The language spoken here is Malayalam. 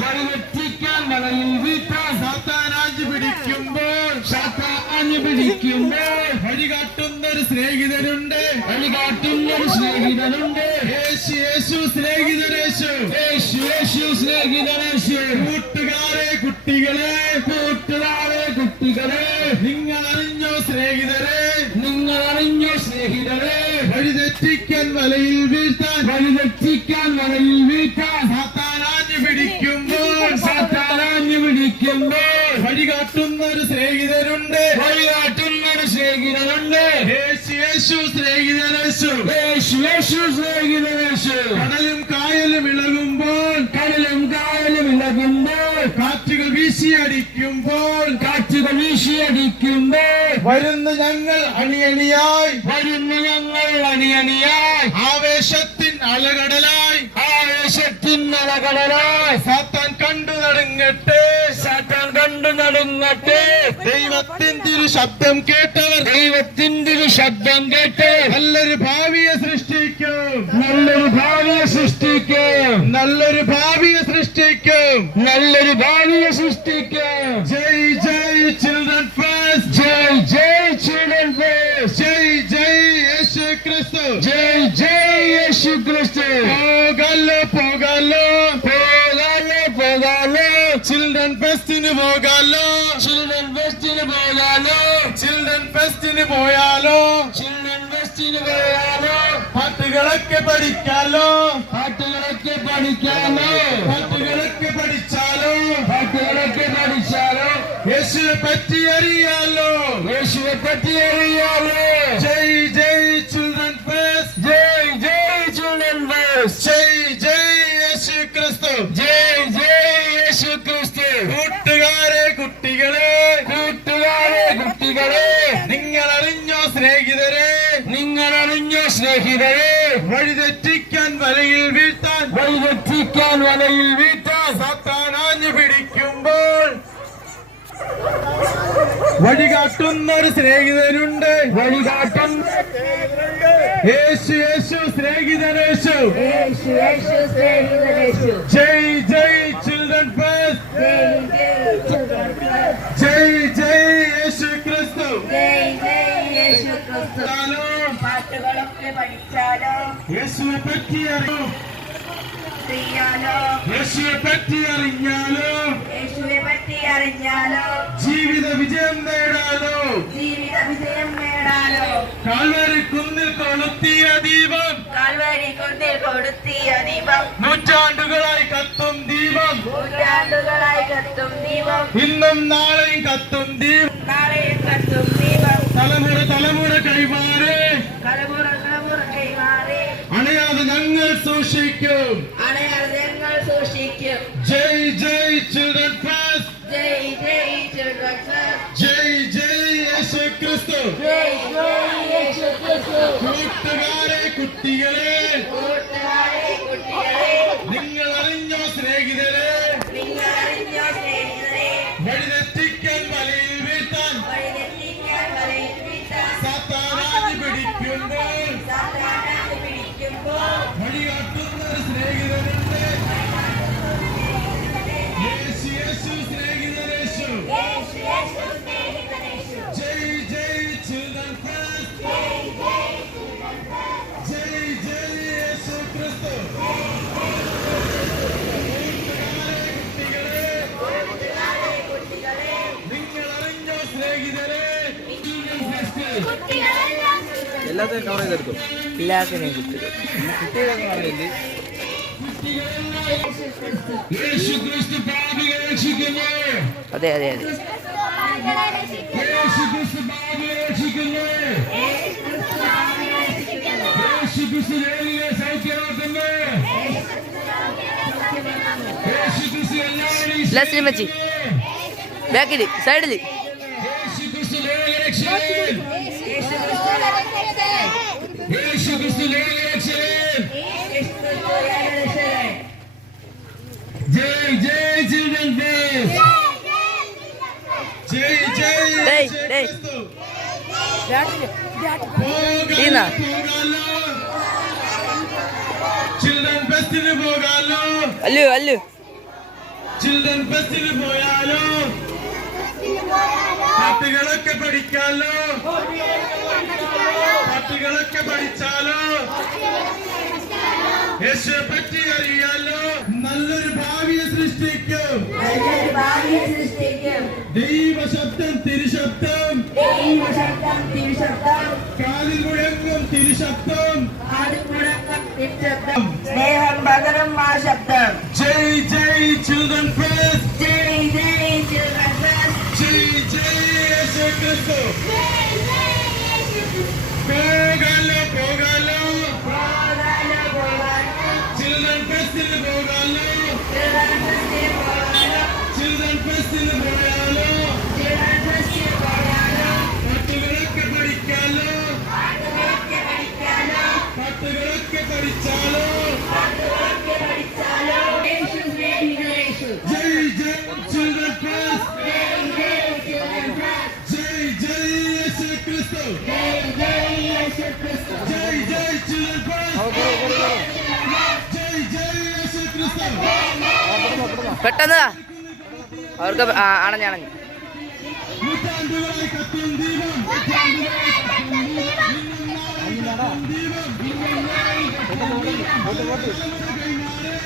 വഴിതെറ്റിക്കാൻ വലയിൽ വീഴ്ത്താൻ സാത്താൻ ആഞ്ഞു പിടിക്കുമ്പോൾ വഴികാട്ടുന്നൊരു സ്നേഹിതനുണ്ട് യേശു സ്നേഹിതരേശു കൂട്ടുകാരെ കുട്ടികളെ നിങ്ങൾ അറിഞ്ഞോ സ്നേഹിതരെ വഴിതെറ്റിക്കാൻ വലയിൽ വീഴ്ത്താൻ സാത്താൻ ആഞ്ഞു പിടിക്കുമ്പോൾ വഴികാട്ടുന്നൊരു സ്നേഹിതരുണ്ട് യേശു സ്നേഹിതരേശു കടലും കായലും ഇളകുമ്പോൾ കാറ്റുകൾ വീശിയടിക്കുമ്പോൾ വരുന്ന ഞങ്ങൾ അണിയണിയായി ആവേശത്തിൻ അലകടലായി സാത്താൻ കണ്ടു നടുങ്ങട്ടെ ദൈവത്തിൻ തിരു ശബ്ദം കേട്ടവർ നല്ലൊരു ഭാവിയെ സൃഷ്ടിക്കും ജയ് ജയ് ചിൽഡ്രൻ ഫസ്റ്റ് ജയ് യേശു ക്രിസ്തു പോകാലോ ചിൽഡ്രൻ ഫെസ്റ്റിന് പോയാലോ പാട്ടുകളൊക്കെ പഠിച്ചാലോ യേശുവെ പറ്റി അറിയാലോ ജയ് ജയ് ചിൽഡ്രൻ ഫെസ്റ്റ് ജയ് യേശു ക്രിസ്തു കൂട്ടുകാരെ കുട്ടികളെ നിങ്ങൾ അറിഞ്ഞോ സ്നേഹിതരെ വഴിതെറ്റിക്കാൻ വലയിൽ വീഴ്ത്താൻ സാത്താൻ ആഞ്ഞു പിടിക്കുമ്പോൾ വഴികാട്ടുന്നൊരു സ്നേഹിതനുണ്ട് യേശു സ്നേഹിതനേശു ജയ് ജയ് ചിൽഡ്രൻ ഫെസ്റ്റ് ജയ് യേശു ക്രിസ്തു പാട്ടുകളൊക്കെ പഠിച്ചാലോ യേശുവെ പറ്റി അറിഞ്ഞാലോ ജീവിത വിജയം നേടാലോ കാൽവരി കുന്നിൽ കൊളുത്തിയ ദീപം നൂറ്റാണ്ടുകളായി കത്തും ദീപം ഇന്നും നാളെയും കത്തും ദീപം തലമുറ കൈമാറി അണയാതെ ഞങ്ങൾ സൂക്ഷിക്കും ജയ് ജയ് ചിൽഡ്രൻ ഫെസ്റ്റ് ജയ് യേശു ക്രിസ്തു കൂട്ടുകാരെ കുട്ടികളെ നിങ്ങൾ അറിഞ്ഞോ സ്നേഹിതരെ വഴിതെറ്റിക്കാൻ വലയിൽ വീഴ്ത്താൻ സാത്താനാഞ്ഞു പിടിക്കുമ്പോൾ വഴികാട്ടുന്നൊരു സ്നേഹിതനുണ്ട് യേശു സ്നേഹിതരേശു ജയ് ജയ് ചിൽഡ്രൻ ഫെസ്റ്റ് ജയ് യേശു ക്രിസ്തു കുട്ടികളെ നിങ്ങൾ അറിഞ്ഞോ സ്നേഹിതരെ എല്ലാത്തിനും കവർ ചെയ്തെടുക്കും എല്ലാത്തിനെയും കുട്ടികൾ അതെ മച്ചി ബാക്കില് സൈഡില് ജയ് ജയ് ചിൽഡ്രൻ ഫെസ്റ്റ് ജയ് ചിൽഡ്രൻ ഫെസ്റ്റിന് പോകാലോ അല്ലു അല്ലു ചിൽഡ്രൻ ഫെസ്റ്റിന് പോയാലോ പാട്ടുകളൊക്കെ പഠിക്കാലോ പാട്ടുകളൊക്കെ പഠിച്ചാലോ യേശുവെ പറ്റി അറിയാലോ നല്ലൊരു ഭാവിയെ സൃഷ്ടിക്കും നല്ലൊരു ഭാവിയെ സൃഷ്ടിക്കും. ദൈവശബ്ദം തിരുശബ്ദം ദൈവശബ്ദം തിരുശബ്ദം കാലിൽ മുഴങ്ങും തിരുശബ്ദം ആദ്യം മുഴക്കം തിരുശബ്ദം സ്നേഹം പകരും ആ ശബ്ദം. ജയ് ജയ് ചിൽഡ്രൻ ഫെസ്റ്റ് ജയ് ജയ് ചിൽഡ്രൻ ഫെസ്റ്റ്. ജയ് ജയ് യേശു ക്രിസ്തു പോകാലോ പോകാലോ പോകാലോ പോകാലോ ചിൽഡ്രൻ ഫെസ്റ്റിന് പോകാലോ ചിൽഡ്രൻ ഫെസ്റ്റിന് പോകാലോ ചിൽഡ്രൻ ഫെസ്റ്റിന് പോയാലോ ചിൽഡ്രൻ ഫെസ്റ്റിന് പോകാലോ പാട്ടുകളൊക്കെ പഠിക്കാലോ പാട്ടുകളൊക്കെ പഠിക്കാലോ പാട്ടുകളൊക്കെ പഠിച്ചാലോ പാട്ടുകളൊക്കെ പഠിച്ചാലോ. യേശു സ്നേഹിത യേശു. ജയ് ജയ് ചിൽഡ്രൻ ഫെസ്റ്റ് ജയ് ജയ് ചിൽഡ്രൻ ഫെസ്റ്റ്. ജയ് ജയ് യേശു ക്രിസ്തു ജയ് ജയ് യേശു ക്രിസ്തു. ജയ് ജയ് ചിൽഡ്രൻ ഫെസ്റ്റ് ജയ് ജയ് യേശു ക്രിസ്തു പെട്ടെന്ന് അവർക്ക് അണഞ്ഞണഞ്ഞു നൂറ്റാണ്ടുകളായി കത്തും ദീപം നൂറ്റാണ്ടുകളായി കത്തും ദീപം തലമുറ കൈമാറി